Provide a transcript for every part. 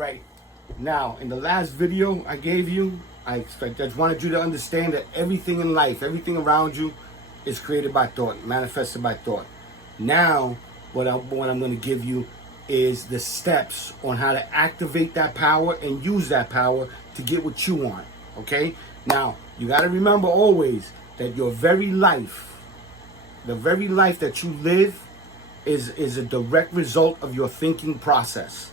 right. Now, in the last video I gave you, I just wanted you to understand that everything in life, everything around you is created by thought, manifested by thought. Now, what I'm going to give you is the steps on how to activate that power and use that power to get what you want, okay? Now, you got to remember always that your very life, the very life that you live is a direct result of your thinking process.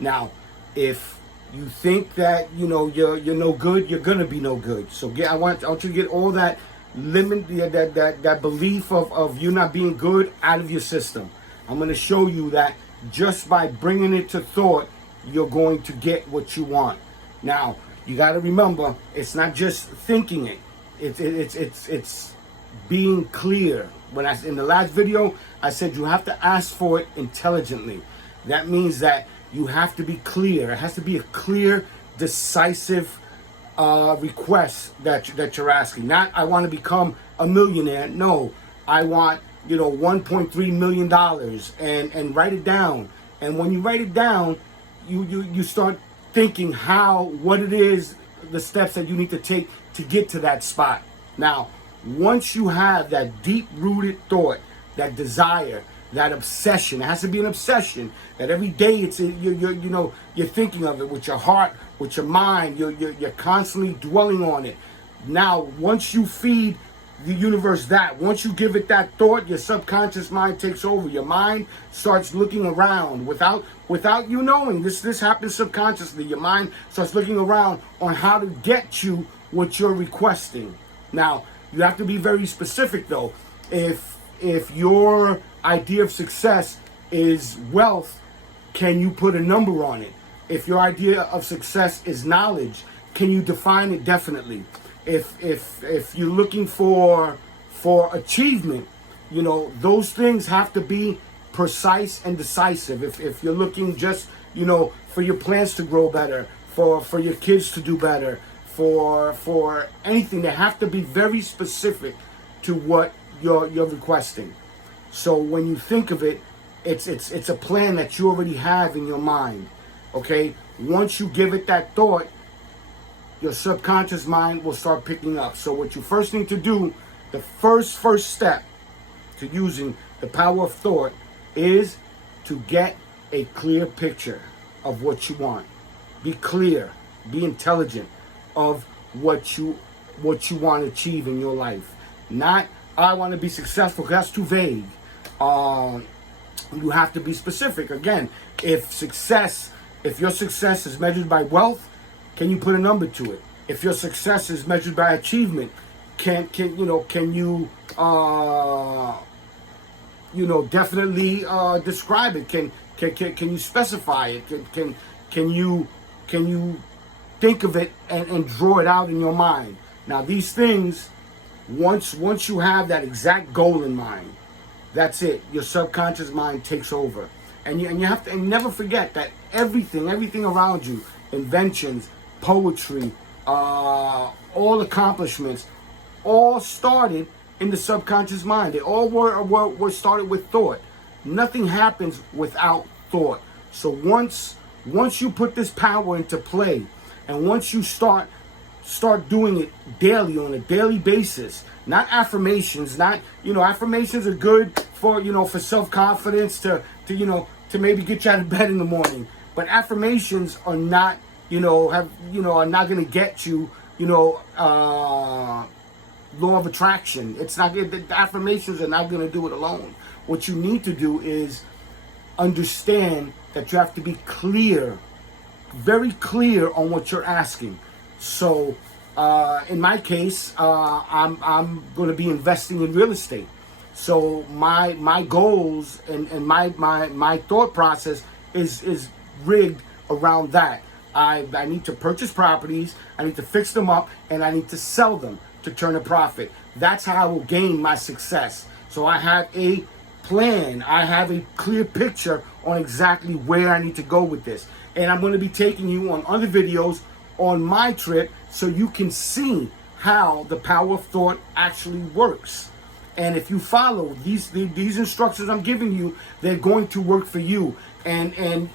Now, if you think that, you know, you're no good, you're going to be no good. So I want you to get all that limit, that belief of you not being good out of your system. I'm going to show you that just by bringing it to thought, you're going to get what you want. Now, you got to remember, it's not just thinking it. It's being clear. When in the last video, I said you have to ask for it intelligently. That means that you have to be clear. It has to be a clear, decisive request that you're asking. Not, I want to become a millionaire. No, I want, you know, $1.3 million, and write it down. And when you write it down, you start thinking what it is, the steps that you need to take to get to that spot. Now, once you have that deep-rooted thought, that desire, that obsession, it has to be an obsession, that every day you're thinking of it with your heart, with your mind, you're constantly dwelling on it. Now, once you feed the universe once you give it that thought, your subconscious mind takes over. Your mind starts looking around without you knowing. This happens subconsciously. Your mind starts looking around on how to get you what you're requesting. Now, you have to be very specific though. If your idea of success is wealth, can you put a number on it? If your idea of success is knowledge, can you define it definitely? If you're looking for achievement, you know, those things have to be precise and decisive. If you're looking just, you know, for your plants to grow better, for your kids to do better, for anything, they have to be very specific to what you're requesting. So when you think of it, it's a plan that you already have in your mind. Okay? Once you give it that thought, your subconscious mind will start picking up. So what you first need to do, the first step to using the power of thought is to get a clear picture of what you want. Be clear, be intelligent of what you want to achieve in your life. Not, I want to be successful, because that's too vague. You have to be specific. Again, if your success is measured by wealth, can you put a number to it? If your success is measured by achievement, can you definitely describe it? Can you specify it? Can you think of it and draw it out in your mind? Now, these things, once you have that exact goal in mind, that's it. Your subconscious mind takes over, and you have to never forget that everything around you, inventions, poetry, all accomplishments, all started in the subconscious mind. They all were started with thought. Nothing happens without thought. So once you put this power into play, and once you start doing it daily, on a daily basis, not affirmations, affirmations are good for self-confidence, to maybe get you out of bed in the morning. But affirmations are not, are not going to get you, law of attraction. It's not, the affirmations are not going to do it alone. What you need to do is understand that you have to be clear, very clear on what you're asking. So, in my case, I'm going to be investing in real estate. So my goals and my thought process is rigged around that. I need to purchase properties, I need to fix them up, and I need to sell them to turn a profit. That's how I will gain my success. So I have a plan, I have a clear picture on exactly where I need to go with this. And I'm going to be taking you on other videos on my trip so you can see how the power of thought actually works. And if you follow these instructions I'm giving you, they're going to work for you. And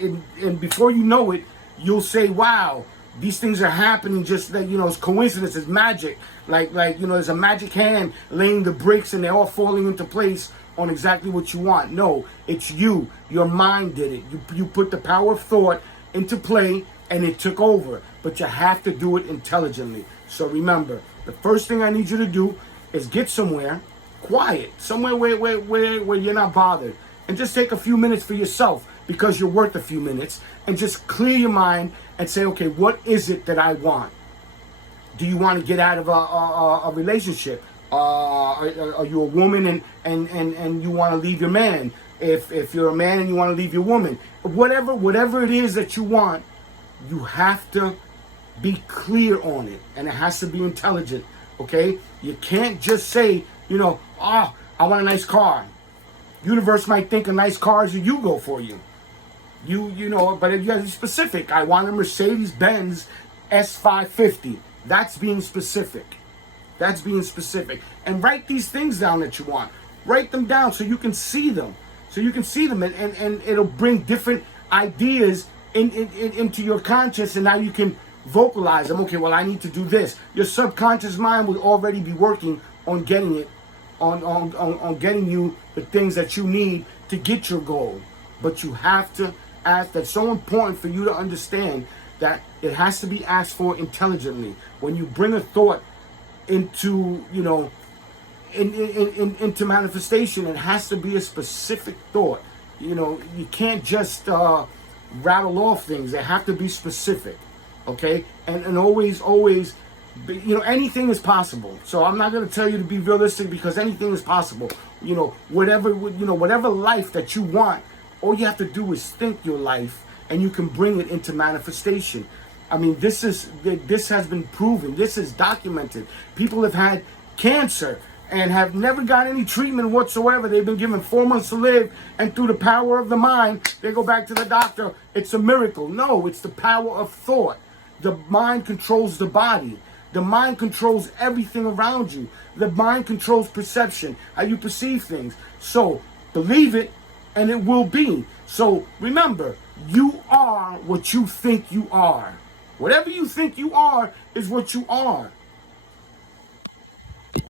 and before you know it, you'll say, wow, these things are happening just that, it's coincidence, it's magic. Like, there's a magic hand laying the bricks and they're all falling into place on exactly what you want. No, it's you. Your mind did it. You put the power of thought into play and it took over. But you have to do it intelligently. So remember, the first thing I need you to do is get somewhere quiet, somewhere where you're not bothered. And just take a few minutes for yourself, because you're worth a few minutes, and just clear your mind and say, okay, what is it that I want? Do you want to get out of a relationship? Are you a woman and you want to leave your man? If you're a man and you want to leave your woman, whatever it is that you want, you have to be clear on it, and it has to be intelligent. Okay, you can't just say, I want a nice car. Universe might think a nice car is a Yugo for you. But you gotta be specific. I want a Mercedes-Benz S550. That's being specific. That's being specific. And write these things down that you want. Write them down so you can see them. And it'll bring different ideas into your conscious, and now you can vocalize them. Okay, well, I need to do this. Your subconscious mind will already be working on getting it, on getting you the things that you need to get your goal. But you have to ask. That's so important for you to understand that it has to be asked for intelligently. When you bring a thought into, into manifestation, it has to be a specific thought. You can't just rattle off things. They have to be specific. Okay, and always, anything is possible. So I'm not going to tell you to be realistic, because anything is possible. Whatever life that you want, all you have to do is think your life, and you can bring it into manifestation. I mean, this has been proven. This is documented. People have had cancer and have never got any treatment whatsoever. They've been given 4 months to live, and through the power of the mind, they go back to the doctor. It's a miracle. No, it's the power of thought. The mind controls the body. The mind controls everything around you. The mind controls perception, how you perceive things. So believe it, and it will be. So remember, you are what you think you are. Whatever you think you are is what you are.